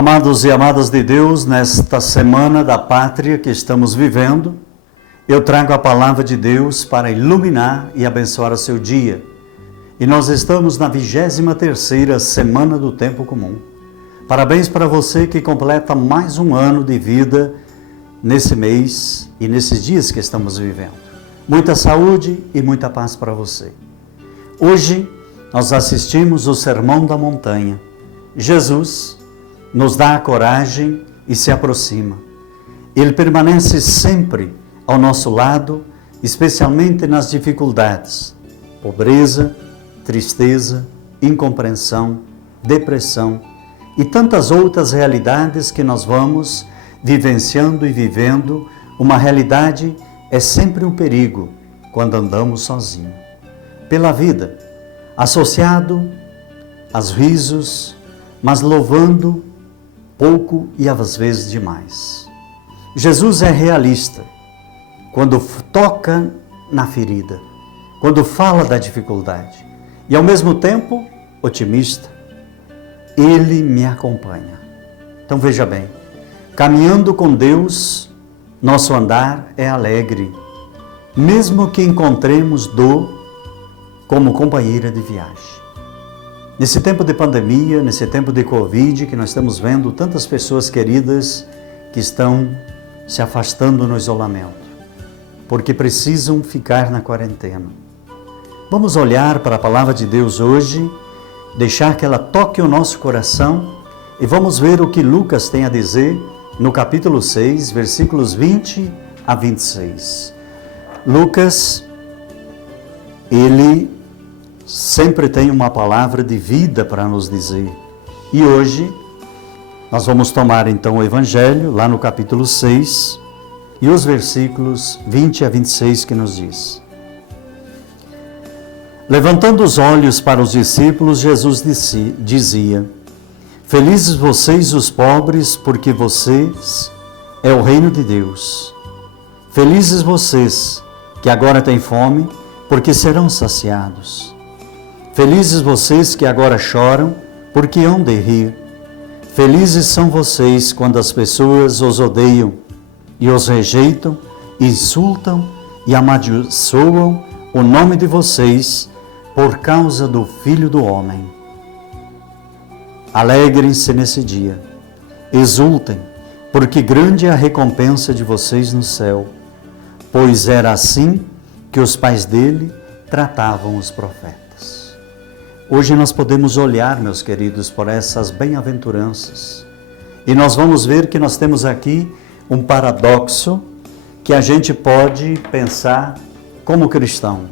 Amados e amadas de Deus, nesta semana da pátria que estamos vivendo, eu trago a palavra de Deus para iluminar e abençoar o seu dia. E nós estamos na 23ª semana do tempo comum. Parabéns para você que completa mais um ano de vida nesse mês e nesses dias que estamos vivendo. Muita saúde e muita paz para você. Hoje nós assistimos o Sermão da Montanha. Jesus nos dá a coragem e se aproxima. Ele permanece sempre ao nosso lado, especialmente nas dificuldades, pobreza, tristeza, incompreensão, depressão e tantas outras realidades que nós vamos vivenciando e vivendo. Uma realidade é sempre um perigo quando andamos sozinhos. Pela vida, associado aos risos, mas louvando pouco e às vezes demais. Jesus é realista quando toca na ferida, quando fala da dificuldade e ao mesmo tempo otimista. Ele me acompanha. Então veja bem, caminhando com Deus, nosso andar é alegre, mesmo que encontremos dor como companheira de viagem. Nesse tempo de pandemia, nesse tempo de Covid, que nós estamos vendo tantas pessoas queridas que estão se afastando no isolamento, porque precisam ficar na quarentena. Vamos olhar para a palavra de Deus hoje, deixar que ela toque o nosso coração e vamos ver o que Lucas tem a dizer no capítulo 6, versículos 20 a 26. Lucas, ele sempre tem uma palavra de vida para nos dizer. E hoje, nós vamos tomar então o Evangelho, lá no capítulo 6, e os versículos 20 a 26 que nos diz. Levantando os olhos para os discípulos, Jesus dizia: Felizes vocês os pobres, porque vocês é o reino de Deus. Felizes vocês que agora têm fome, porque serão saciados. Felizes vocês que agora choram, porque hão de rir. Felizes são vocês quando as pessoas os odeiam e os rejeitam, insultam e amaldiçoam o nome de vocês por causa do Filho do Homem. Alegrem-se nesse dia, exultem, porque grande é a recompensa de vocês no céu, pois era assim que os pais dele tratavam os profetas. Hoje nós podemos olhar, meus queridos, por essas bem-aventuranças e nós vamos ver que nós temos aqui um paradoxo que a gente pode pensar como cristão.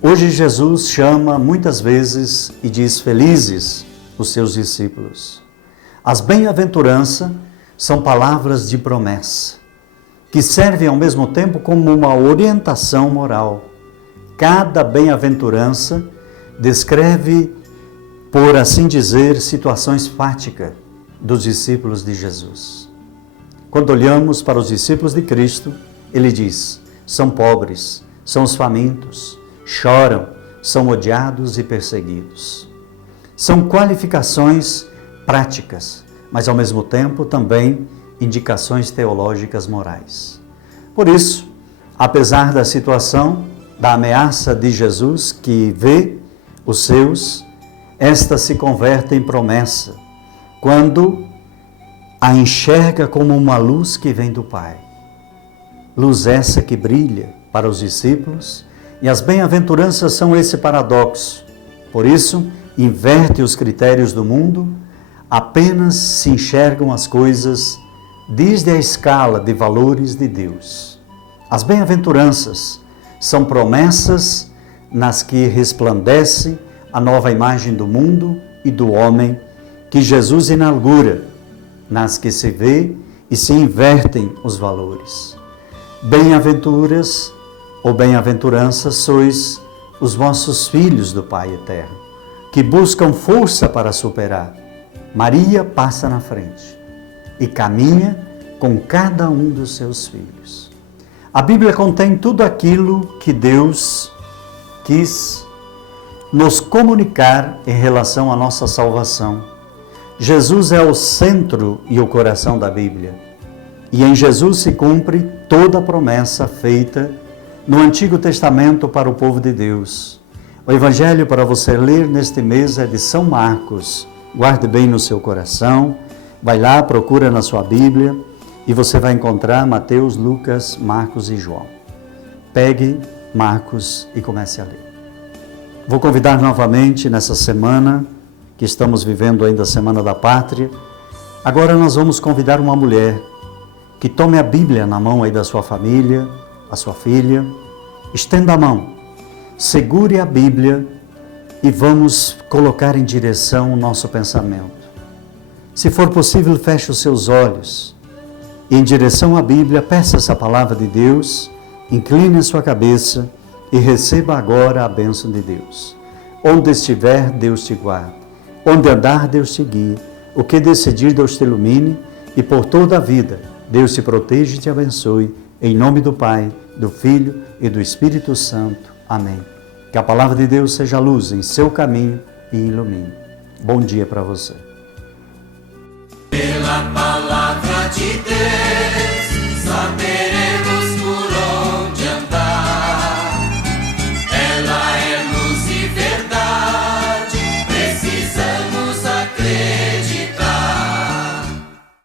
Hoje Jesus chama muitas vezes e diz felizes os seus discípulos. As bem-aventuranças são palavras de promessa, que servem ao mesmo tempo como uma orientação moral. Cada bem-aventurança descreve, por assim dizer, situações fáticas dos discípulos de Jesus. Quando olhamos para os discípulos de Cristo, ele diz: são pobres, são os famintos, choram, são odiados e perseguidos. São qualificações práticas, mas ao mesmo tempo também indicações teológicas morais. Por isso, apesar da situação, da ameaça de Jesus que vê os seus, esta se converte em promessa, quando a enxerga como uma luz que vem do Pai. Luz essa que brilha para os discípulos, e as bem-aventuranças são esse paradoxo. Por isso, inverte os critérios do mundo, apenas se enxergam as coisas desde a escala de valores de Deus. As bem-aventuranças são promessas nas que resplandece a nova imagem do mundo e do homem que Jesus inaugura, nas que se vê e se invertem os valores. Bem-aventuras ou bem-aventuranças sois os vossos filhos do Pai Eterno, que buscam força para superar. Maria passa na frente e caminha com cada um dos seus filhos. A Bíblia contém tudo aquilo que Deus quis nos comunicar em relação à nossa salvação. Jesus é o centro e o coração da Bíblia. E em Jesus se cumpre toda a promessa feita no Antigo Testamento para o povo de Deus. O Evangelho para você ler neste mês é de São Marcos. Guarde bem no seu coração. Vai lá, procura na sua Bíblia e você vai encontrar Mateus, Lucas, Marcos e João. Pegue Marcos e comece a ler. Vou convidar novamente nessa semana, que estamos vivendo ainda a Semana da Pátria. Agora nós vamos convidar uma mulher que tome a Bíblia na mão aí da sua família, a sua filha, estenda a mão, segure a Bíblia e vamos colocar em direção o nosso pensamento. Se for possível, feche os seus olhos e em direção à Bíblia, peça essa palavra de Deus, incline a sua cabeça e receba agora a bênção de Deus. Onde estiver, Deus te guarda. Onde andar, Deus te guie. O que decidir, Deus te ilumine. E por toda a vida, Deus te proteja e te abençoe. Em nome do Pai, do Filho e do Espírito Santo. Amém. Que a palavra de Deus seja luz em seu caminho e ilumine. Bom dia para você. Pela palavra de Deus.